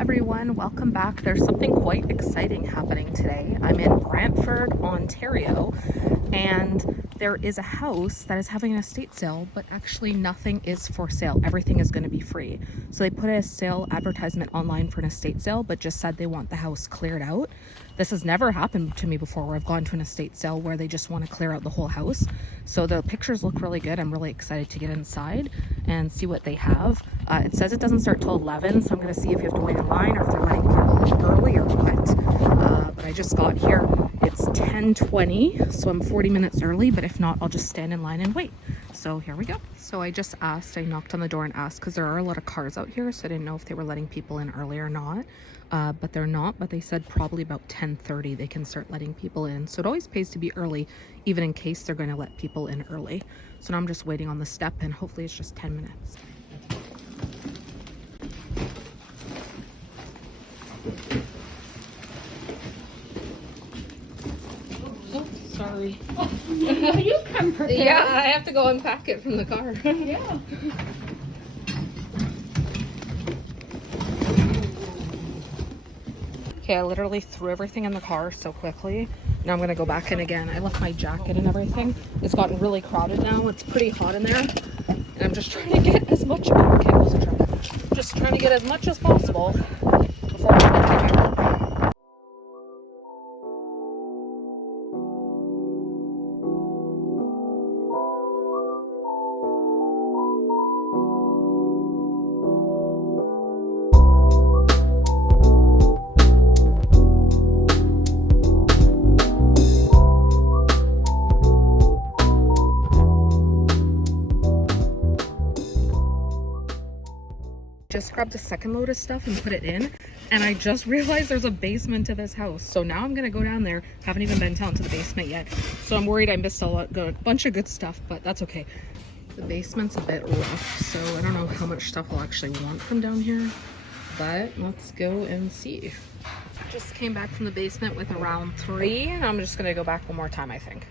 everyone, welcome back. There's something quite exciting happening today. I'm in Brantford, Ontario, and there is a house that is having an estate sale, but actually nothing is for sale. Everything is going to be free. So they put a sale advertisement online for an estate sale, but just said they want the house cleared out. This has never happened to me before, where I've gone to an estate sale where they just want to clear out the whole house. So the pictures look really good. I'm really excited to get inside and see what they have. It says it doesn't start till 11, so I'm going to see if you have to wait in line or if they're letting people in early or what. But I just got here. It's 10:20, so I'm 40 minutes early, but if not, I'll just stand in line and wait. So here we go. So I knocked on the door and asked, because there are a lot of cars out here, so I didn't know if they were letting people in early or not. But they're not, but they said probably about 10:30 they can start letting people in. So it always pays to be early, even in case they're going to let people in early. So now I'm just waiting on the step, and hopefully it's just 10 minutes. Oh, sorry. You come prepared. Yeah, I have to go unpack it from the car. Yeah. Okay, I literally threw everything in the car so quickly. Now I'm gonna go back in again. I left my jacket and everything. It's gotten really crowded now. It's pretty hot in there. And I'm just trying to get as much, just trying to get as much as possible before I get to my room. Just grabbed a second load of stuff and put it in, and I just realized there's a basement to this house. So now I'm gonna go down there. Haven't even been down to the basement yet, so I'm worried I missed a bunch of good stuff, but that's okay. The basement's a bit rough, so I don't know how much stuff I'll actually want from down here, but let's go and see. Just came back from the basement with around 3, and I'm just gonna go back one more time, I think.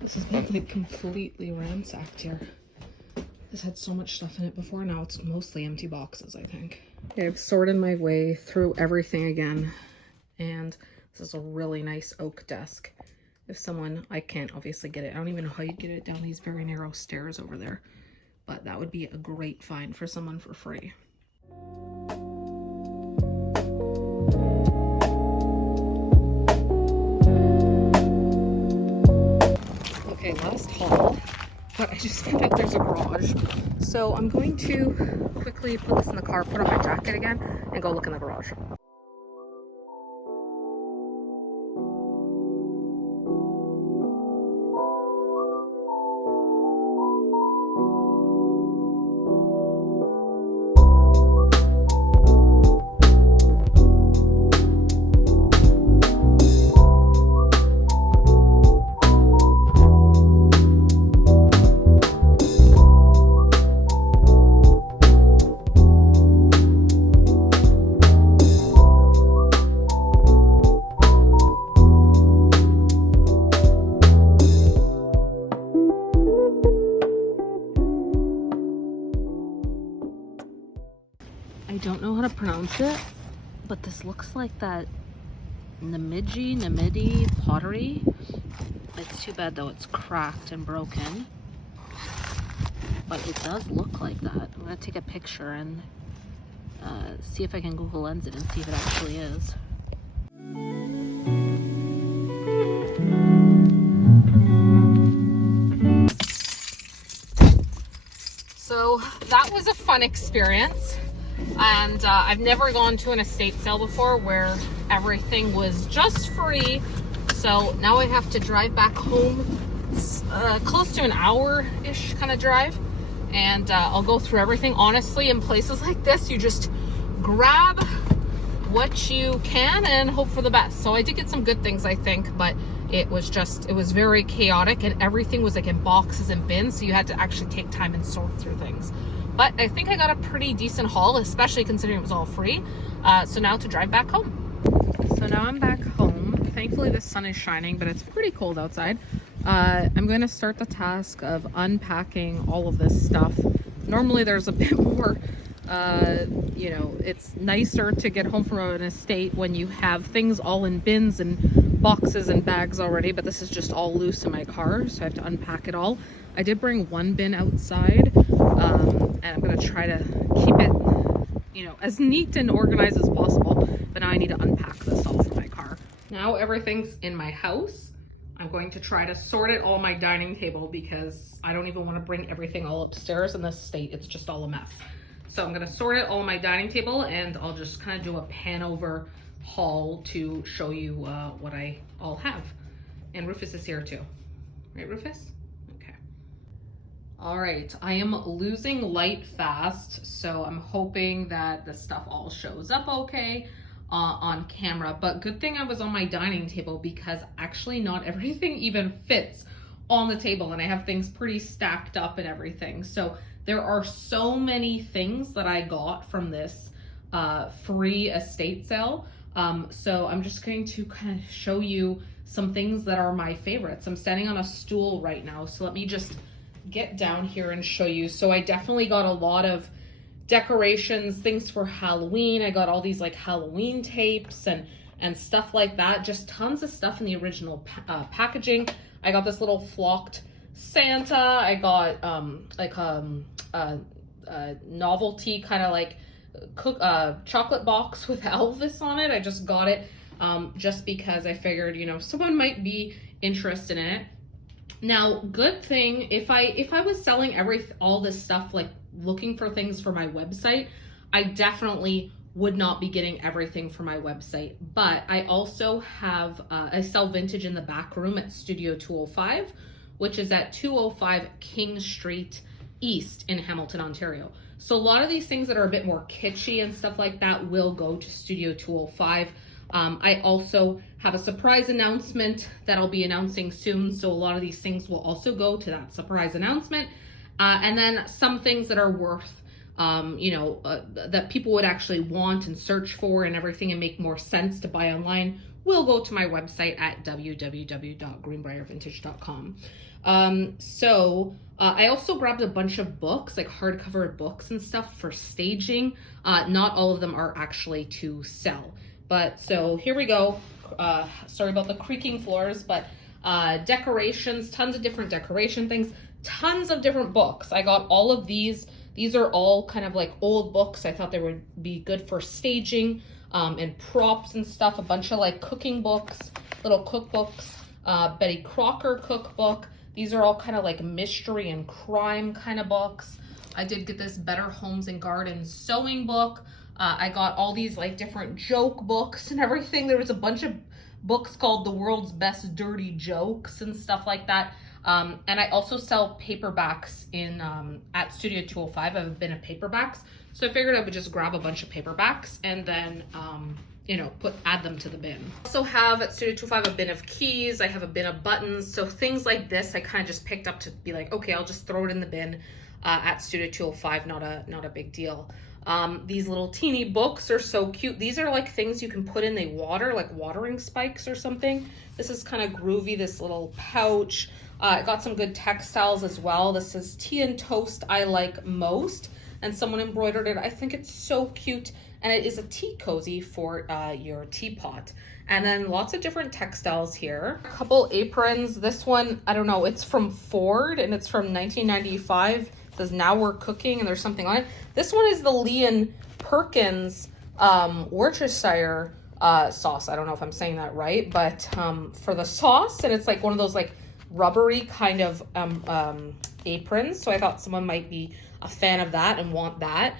This has been like completely ransacked here. This had so much stuff in it before. Now it's mostly empty boxes, I think. Okay, I've sorted my way through everything again. And this is a really nice oak desk. If someone, I can't obviously get it. I don't even know how you get it down these very narrow stairs over there. But that would be a great find for someone for free. Okay, last haul, but I just found out there's a garage. So I'm going to quickly put this in the car, put on my jacket again, and go look in the garage. I don't know how to pronounce it, but this looks like that Namidi pottery. It's too bad though, it's cracked and broken, but it does look like that. I'm gonna take a picture and see if I can Google Lens it and see if it actually is. So that was a fun experience. And I've never gone to an estate sale before where everything was just free. So now I have to drive back home. It's close to an hour-ish kind of drive. And I'll go through everything. Honestly, in places like this, you just grab what you can and hope for the best. So I did get some good things, I think, but it was very chaotic, and everything was like in boxes and bins, so you had to actually take time and sort through things. But I think I got a pretty decent haul, especially considering it was all free. So now to drive back home. So now I'm back home. Thankfully the sun is shining, but it's pretty cold outside. I'm going to start the task of unpacking all of this stuff. Normally there's a bit more, you know, it's nicer to get home from an estate when you have things all in bins and boxes and bags already, but this is just all loose in my car, so I have to unpack it all. I did bring one bin outside, and I'm going to try to keep it, you know, as neat and organized as possible, but now I need to unpack this all from my car. Now everything's in my house. I'm going to try to sort it all on my dining table because I don't even want to bring everything all upstairs in this state. It's just all a mess. So I'm going to sort it all on my dining table, and I'll just kind of do a pan over haul to show you what I all have. And Rufus is here too. Right, Rufus? Okay. All right, I am losing light fast, so I'm hoping that the stuff all shows up okay on camera. But good thing I was on my dining table, because actually not everything even fits on the table, and I have things pretty stacked up and everything. So there are so many things that I got from this free estate sale. So I'm just going to kind of show you some things that are my favorites. I'm standing on a stool right now, so let me just get down here and show you. So I definitely got a lot of decorations, things for Halloween. I got all these like Halloween tapes and stuff like that. Just tons of stuff in the original packaging. I got this little flocked Santa. I got novelty kind of like chocolate box with Elvis on it. I just got it just because I figured, you know, someone might be interested in it. Now, good thing, if I was selling all this stuff, like looking for things for my website, I definitely would not be getting everything for my website. But I also have, I sell vintage in the back room at Studio 205, which is at 205 King Street East in Hamilton, Ontario. So a lot of these things that are a bit more kitschy and stuff like that will go to Studio 205. I also have a surprise announcement that I'll be announcing soon. So a lot of these things will also go to that surprise announcement. And then some things that are worth, you know, that people would actually want and search for and everything and make more sense to buy online will go to my website at www.greenbriervintage.com. I also grabbed a bunch of books, like hardcover books and stuff for staging. Not all of them are actually to sell. But so here we go. Sorry about the creaking floors, but decorations, tons of different decoration things, tons of different books. I got all of these. These are all kind of like old books. I thought they would be good for staging and props and stuff. A bunch of like cooking books, little cookbooks, Betty Crocker cookbook. These are all kind of like mystery and crime kind of books. I did get this Better Homes and Gardens sewing book. I got all these like different joke books and everything. There was a bunch of books called The World's Best Dirty Jokes and stuff like that. And I also sell paperbacks in at Studio 205. I have a bin of paperbacks. So I figured I would just grab a bunch of paperbacks and then, you know, add them to the bin. I also have at Studio 205 a bin of keys. I have a bin of buttons. So things like this, I kind of just picked up to be like, okay, I'll just throw it in the bin at Studio 205. Not a big deal. These little teeny books are so cute. These are like things you can put in the water, like watering spikes or something. This is kind of groovy, this little pouch. I got some good textiles as well. This is Tea and Toast I Like Most, and someone embroidered it. I think it's so cute, and it is a tea cozy for your teapot. And then lots of different textiles here. A couple aprons. This one, I don't know, it's from Ford, and it's from 1995. It says Now We're Cooking, and there's something on it. This one is the Leon Perkins Worcestershire sauce. I don't know if I'm saying that right, but for the sauce, and it's like one of those like rubbery kind of aprons. So I thought someone might be a fan of that and want that.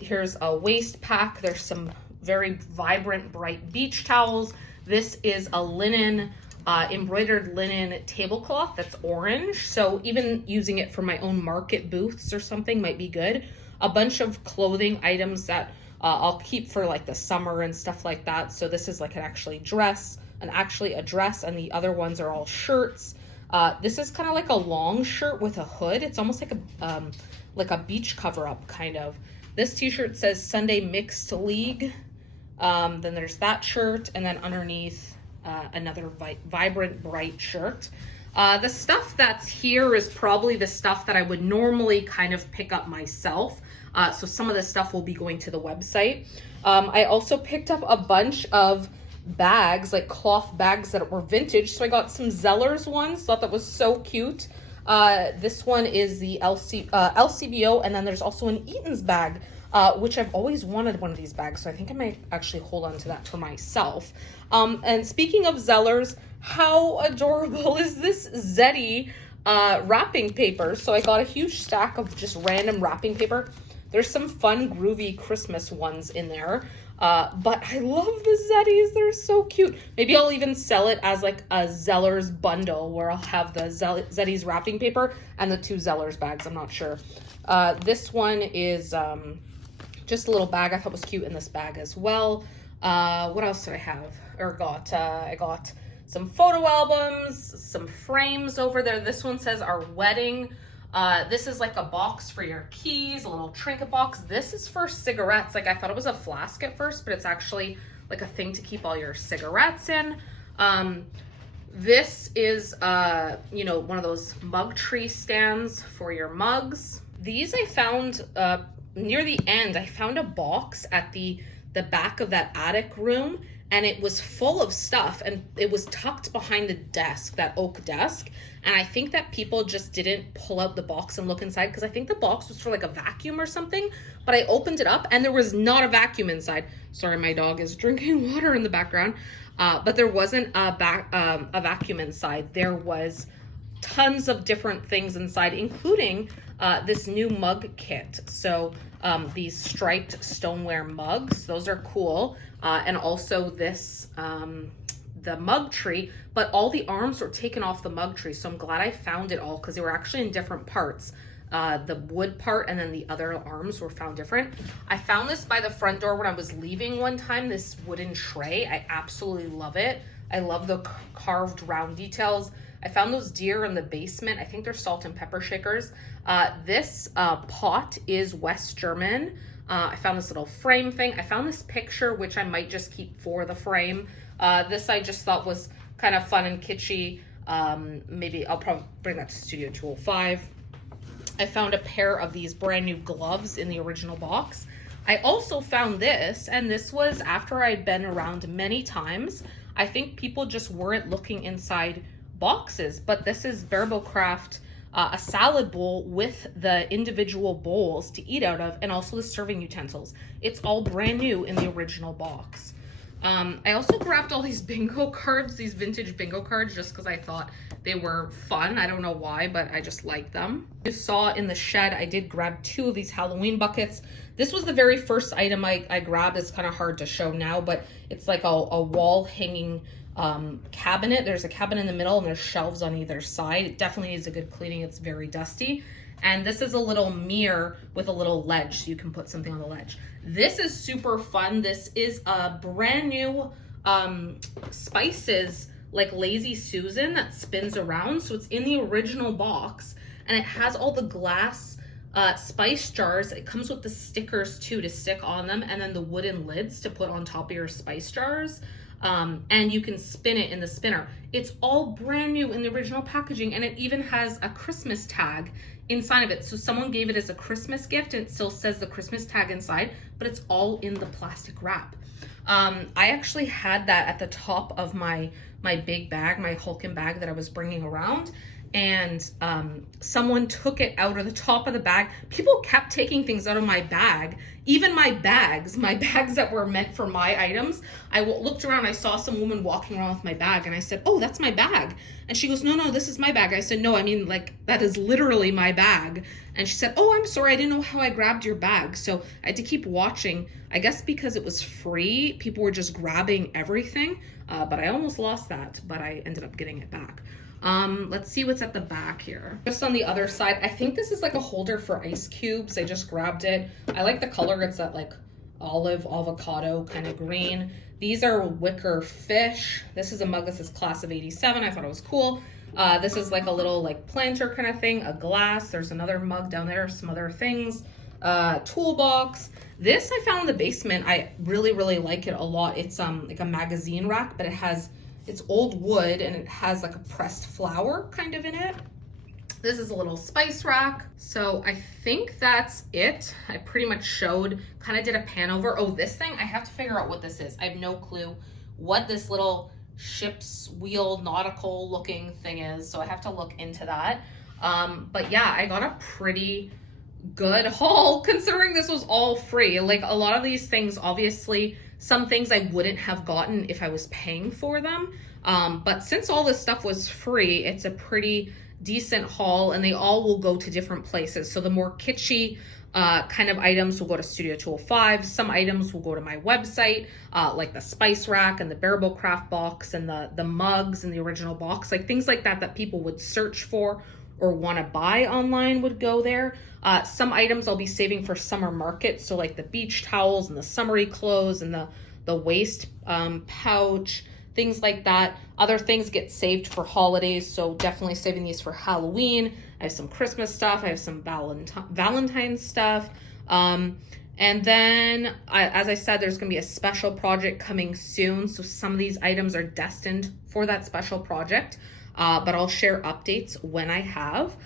Here's a waist pack. There's some very vibrant, bright beach towels. This is a linen, embroidered linen tablecloth that's orange. So even using it for my own market booths or something might be good. A bunch of clothing items that I'll keep for like the summer and stuff like that. So this is like an actually dress, actually a dress, and the other ones are all shirts. This is kind of like a long shirt with a hood. It's almost like a beach cover up kind of. This t-shirt says Sunday Mixed League. Then there's that shirt, and then underneath another vibrant bright shirt. The stuff that's here is probably the stuff that I would normally kind of pick up myself. So some of the stuff will be going to the website. I also picked up a bunch of bags, like cloth bags that were vintage. So I got some Zellers ones, thought that was so cute. This one is the LCBO, and then there's also an Eaton's bag, which I've always wanted one of these bags, so I think I might actually hold on to that for myself. And speaking of Zellers, how adorable is this Zeddy wrapping paper? So I got a huge stack of just random wrapping paper. There's some fun, groovy Christmas ones in there. But I love the Zeddies. They're so cute. Maybe I'll even sell it as like a Zellers bundle where I'll have the Zeddies wrapping paper and the 2 Zellers bags. I'm not sure. This one is just a little bag I thought was cute in this bag as well. What else did I have? I got some photo albums, some frames over there. This one says Our Wedding. This is like a box for your keys, a little trinket box. This is for cigarettes. Like I thought it was a flask at first, but it's actually like a thing to keep all your cigarettes in. This is, one of those mug tree stands for your mugs. These I found near the end. I found a box at the back of that attic room, and it was full of stuff, and it was tucked behind the desk, that oak desk. And I think that people just didn't pull out the box and look inside, because I think the box was for like a vacuum or something, but I opened it up and there was not a vacuum inside. Sorry, my dog is drinking water in the background. But there wasn't a vacuum inside. There was tons of different things inside, including this new mug kit. So these striped stoneware mugs, those are cool. And also this, the mug tree, but all the arms were taken off the mug tree. So I'm glad I found it all, because they were actually in different parts. The wood part and then the other arms were found different. I found this by the front door when I was leaving one time, this wooden tray. I absolutely love it. I love the carved round details. I found those deer in the basement. I think they're salt and pepper shakers. This pot is West German. I found this little frame thing. I found this picture, which I might just keep for the frame. This I just thought was kind of fun and kitschy. Maybe I'll probably bring that to Studio 205. I found a pair of these brand new gloves in the original box. I also found this, and this was after I'd been around many times. I think people just weren't looking inside boxes, but this is Verbo Craft, a salad bowl with the individual bowls to eat out of, and also the serving utensils. It's all brand new in the original box. I also grabbed all these bingo cards, these vintage bingo cards, just because I thought they were fun. I don't know why, but I just like them. You saw in the shed, I did grab 2 of these Halloween buckets. This was the very first item I grabbed. It's kind of hard to show now, but it's like a wall hanging cabinet. There's a cabinet in the middle and there's shelves on either side. It definitely needs a good cleaning. It's very dusty. And this is a little mirror with a little ledge, so you can put something on the ledge. This is super fun. This is a brand new Spices, like Lazy Susan, that spins around. So it's in the original box, and it has all the glass spice jars. It comes with the stickers too to stick on them, and then the wooden lids to put on top of your spice jars. And you can spin it in the spinner. It's all brand new in the original packaging, and it even has a Christmas tag inside of it. So someone gave it as a Christmas gift, and it still says the Christmas tag inside, but it's all in the plastic wrap. I actually had that at the top of my big bag, my Hulkin bag that I was bringing around, and someone took it out of the top of the bag. People kept taking things out of my bag, even my bags that were meant for my items. I looked around, I saw some woman walking around with my bag, and I said, "Oh, that's my bag." And she goes, no, this is my bag. I said, "No, I mean, like, that is literally my bag." And she said, "Oh, I'm sorry, I didn't know how I grabbed your bag." So I had to keep watching. I guess because it was free, people were just grabbing everything, but I almost lost that, but I ended up getting it back. Let's see what's at the back here. Just on the other side, I think this is like a holder for ice cubes. I just grabbed it. I like the color. It's that like olive avocado kind of green. These are wicker fish. This is a mug that says class of 87. I thought it was cool. This is like a little like planter kind of thing, a glass. There's another mug down there, some other things. Toolbox. This I found in the basement. I really, really like it a lot. It's like a magazine rack, but it's old wood and it has like a pressed flower kind of in it. This is a little spice rack. So I think that's it. I pretty much showed, kind of did a pan over. Oh, this thing, I have to figure out what this is. I have no clue what this little ship's wheel nautical looking thing is. So I have to look into that. But yeah, I got a pretty good haul considering this was all free. Like a lot of these things, obviously some things I wouldn't have gotten if I was paying for them. But since all this stuff was free, it's a pretty decent haul, and they all will go to different places. So the more kitschy kind of items will go to Studio 205. Some items will go to my website, like the spice rack and the bearable craft box and the mugs and the original box, like things like that that people would search for or want to buy online would go there. Some items I'll be saving for summer markets, so like the beach towels and the summery clothes and the waist pouch, things like that. Other things get saved for holidays, so definitely saving these for Halloween. I have some Christmas stuff. I have some Valentine's stuff. And then, as I said, there's going to be a special project coming soon, so some of these items are destined for that special project. But I'll share updates when I have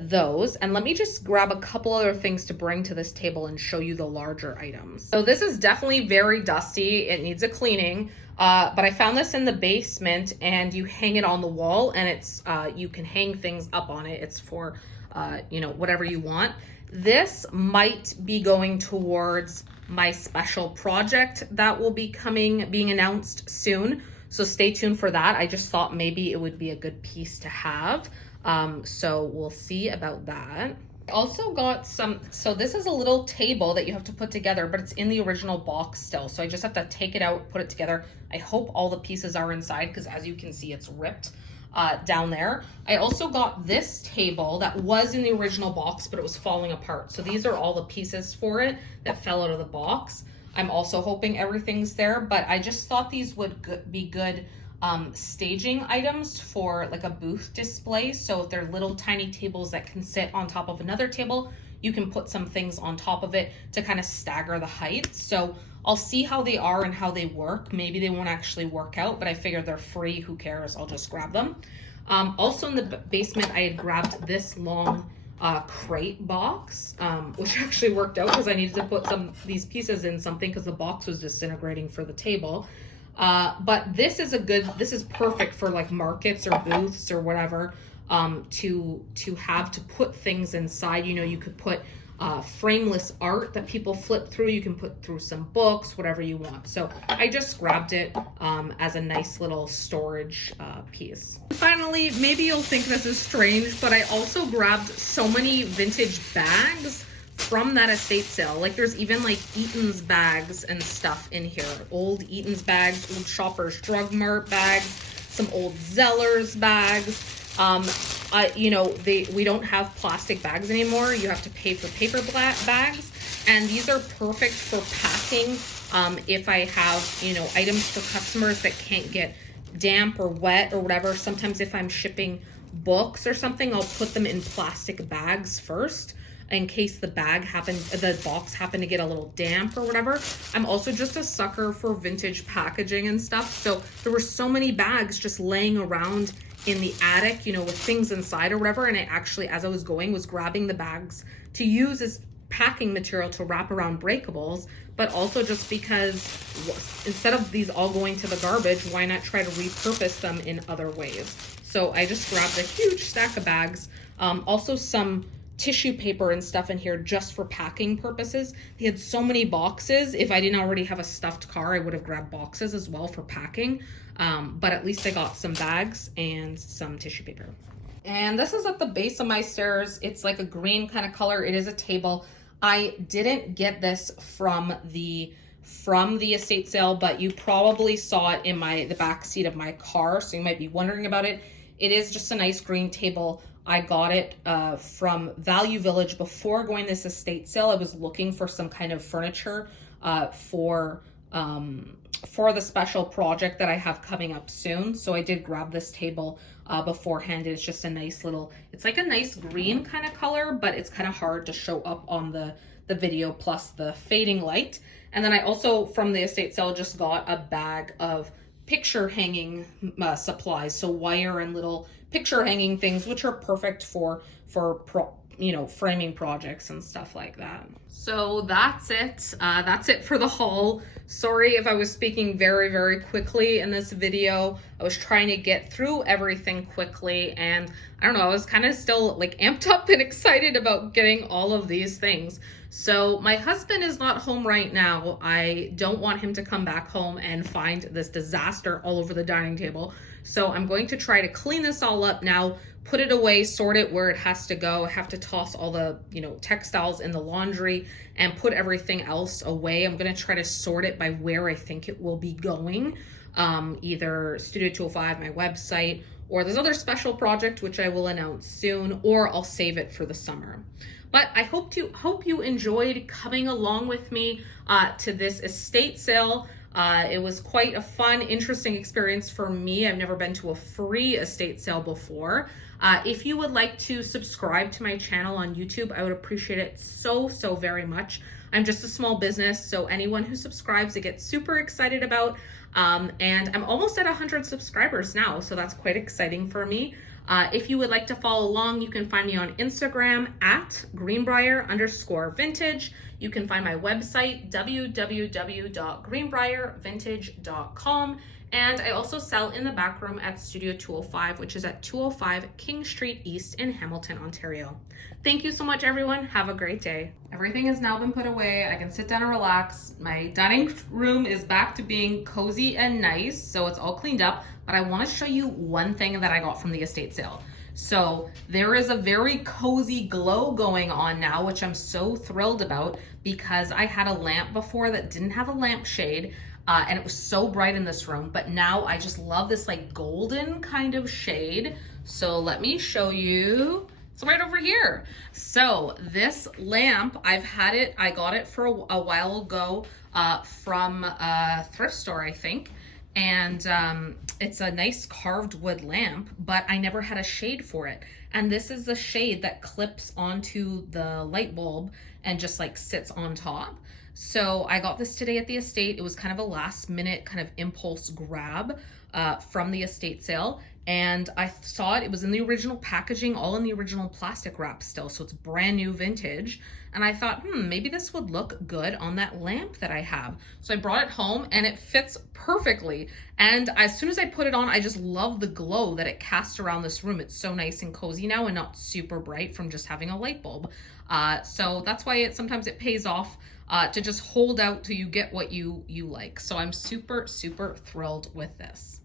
those. And let me just grab a couple other things to bring to this table and show you the larger items. So this is definitely very dusty. It needs a cleaning. But I found this in the basement, and you hang it on the wall, and it's you can hang things up on it. It's for whatever you want. This might be going towards my special project that will be being announced soon. So stay tuned for that. I just thought maybe it would be a good piece to have. So we'll see about that. I also got so this is a little table that you have to put together, but it's in the original box still. So I just have to take it out, put it together. I hope all the pieces are inside because as you can see, it's ripped down there. I also got this table that was in the original box, but it was falling apart. So these are all the pieces for it that fell out of the box. I'm also hoping everything's there, but I just thought these would be good staging items for like a booth display. So if they're little tiny tables that can sit on top of another table, you can put some things on top of it to kind of stagger the height. So I'll see how they are and how they work. Maybe they won't actually work out, but I figure they're free. Who cares? I'll just grab them. Also in the basement, I had grabbed this long crate box, which actually worked out because I needed to put these pieces in something because the box was disintegrating for the table. But this is perfect for like markets or booths or whatever, to have to put things inside. You could put frameless art that people flip through. You can put through some books, whatever you want. So I just grabbed it as a nice little storage piece. Finally, maybe you'll think this is strange, but I also grabbed so many vintage bags from that estate sale. Like there's even like Eaton's bags and stuff in here. Old Eaton's bags, old Shoppers Drug Mart bags, some old Zellers bags. We don't have plastic bags anymore. You have to pay for paper bags, and these are perfect for packing. If I have, items for customers that can't get damp or wet or whatever. Sometimes if I'm shipping books or something, I'll put them in plastic bags first in case the box happened to get a little damp or whatever. I'm also just a sucker for vintage packaging and stuff. So there were so many bags just laying around in the attic, with things inside or whatever. And I actually, as I was going, was grabbing the bags to use as packing material to wrap around breakables, but also just because instead of these all going to the garbage, why not try to repurpose them in other ways? So I just grabbed a huge stack of bags. Also some tissue paper and stuff in here just for packing purposes. They had so many boxes. If I didn't already have a stuffed car, I would have grabbed boxes as well for packing. But at least I got some bags and some tissue paper. And this is at the base of my stairs. It's like a green kind of color. It is a table. I didn't get this from the estate sale, but you probably saw it in the back seat of my car, so you might be wondering about it. It is just a nice green table. I got it from Value Village before going to this estate sale. I was looking for some kind of furniture for the special project that I have coming up soon. So I did grab this table beforehand. It's just a nice little, it's like a nice green kind of color, but it's kind of hard to show up on the video, plus the fading light. And then I also, from the estate sale, just got a bag of picture hanging supplies, so wire and little picture hanging things, which are perfect for framing projects and stuff like that. So that's it. That's it for the haul. Sorry if I was speaking very, very quickly in this video. I was trying to get through everything quickly, and I don't know, I was kind of still like amped up and excited about getting all of these things. So my husband is not home right now. I don't want him to come back home and find this disaster all over the dining table. So I'm going to try to clean this all up now, put it away, sort it where it has to go. I have to toss all the, textiles in the laundry and put everything else away. I'm going to try to sort it by where I think it will be going. Either Studio 205, my website, or this other special project, which I will announce soon, or I'll save it for the summer. But I hope you enjoyed coming along with me to this estate sale. It was quite a fun, interesting experience for me. I've never been to a free estate sale before. If you would like to subscribe to my channel on YouTube, I would appreciate it so very much. I'm just a small business, so anyone who subscribes, I get super excited about. And I'm almost at 100 subscribers now, so that's quite exciting for me. If you would like to follow along, you can find me on Instagram at greenbrier_vintage. You can find my website, www.greenbriervintage.com. And I also sell in the back room at Studio 205, which is at 205 King Street East in Hamilton, Ontario. Thank you so much, everyone. Have a great day. Everything has now been put away. I can sit down and relax. My dining room is back to being cozy and nice, so it's all cleaned up. But I want to show you one thing that I got from the estate sale. So there is a very cozy glow going on now, which I'm so thrilled about, because I had a lamp before that didn't have a lampshade. And it was so bright in this room, but now I just love this like golden kind of shade. So let me show you. It's right over here. So this lamp, I got it for a while ago from a thrift store, I think. And it's a nice carved wood lamp, but I never had a shade for it. And this is the shade that clips onto the light bulb and just like sits on top. So I got this today at the estate. It was kind of a last minute kind of impulse grab from the estate sale. And I saw it was in the original packaging, all in the original plastic wrap still. So it's brand new vintage. And I thought, maybe this would look good on that lamp that I have. So I brought it home and it fits perfectly. And as soon as I put it on, I just love the glow that it casts around this room. It's so nice and cozy now and not super bright from just having a light bulb. So that's why sometimes it pays off to just hold out till you get what you like. So I'm super thrilled with this.